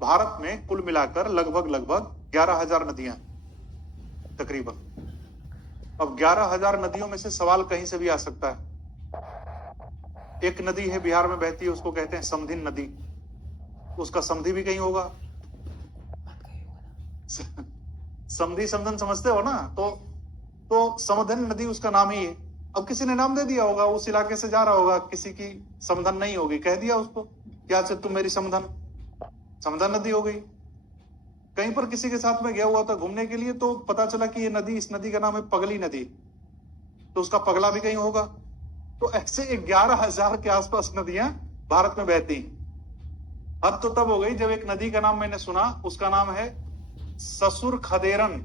भारत में कुल मिलाकर लगभग 11,000 नदियां तकरीबन। अब 11,000 नदियों में से सवाल कहीं से भी आ सकता है। एक नदी है बिहार में बहती है, उसको कहते हैं समधिन नदी, उसका समधी भी कहीं होगा। समधी समधन समझते हो ना, तो समधन नदी उसका नाम ही है। अब किसी ने नाम दे दिया होगा, उस इलाके से जा रहा होगा, किसी की समधन नहीं होगी, कह दिया उसको क्या से तुम मेरी समधन नदी हो गई। कहीं पर किसी के साथ में गया हुआ था घूमने के लिए, तो पता चला कि ये नदी, इस नदी का नाम है पगली नदी, तो उसका पगला भी कहीं होगा। तो ऐसे 11,000 के आसपास नदियां भारत में बहती हैं। हद तो तब हो गई जब एक नदी का नाम मैंने सुना, उसका नाम है ससुर खदेरन।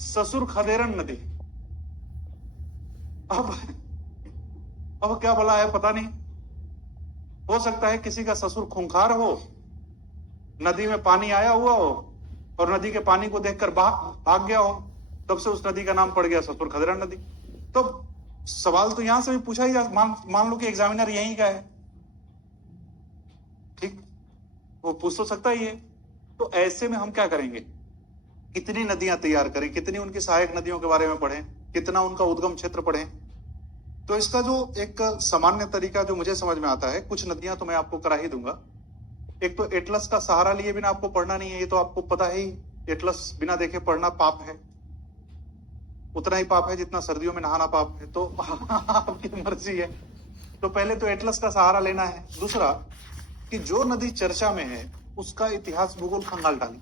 ससुर खदेरन नदी। अब क्या भला है पता नहीं। हो सकता है किसी का ससुर खूंखार हो, नदी में पानी आया हुआ हो और नदी के पानी को देखकर भाग गया हो, तब से उस नदी का नाम पड़ गया ससुर खदेरन नदी। तो सवाल तो यहां से भी पूछा ही मान लो कि एग्जामिनर यहीं का है, ठीक, वो पूछ तो सकता ही है। तो ऐसे में हम क्या करेंगे, कितनी नदियां तैयार करें, कितनी उनकी सहायक नदियों के बारे में पढ़ें, कितना उनका उद्गम क्षेत्र पढ़ें। तो इसका जो एक सामान्य तरीका जो मुझे समझ में आता है, कुछ नदियां तो मैं आपको करा ही दूंगा। एक तो एटलस का सहारा लिए बिना आपको पढ़ना नहीं है, ये तो आपको पता है ही। एटलस बिना देखे पढ़ना पाप है, उतना ही पाप है जितना सर्दियों में नहाना पाप है। तो आपकी मर्जी है। तो पहले तो एटलस का सहारा लेना है। दूसरा कि जो नदी चर्चा में है उसका इतिहास भूगोल खंगाल डालें।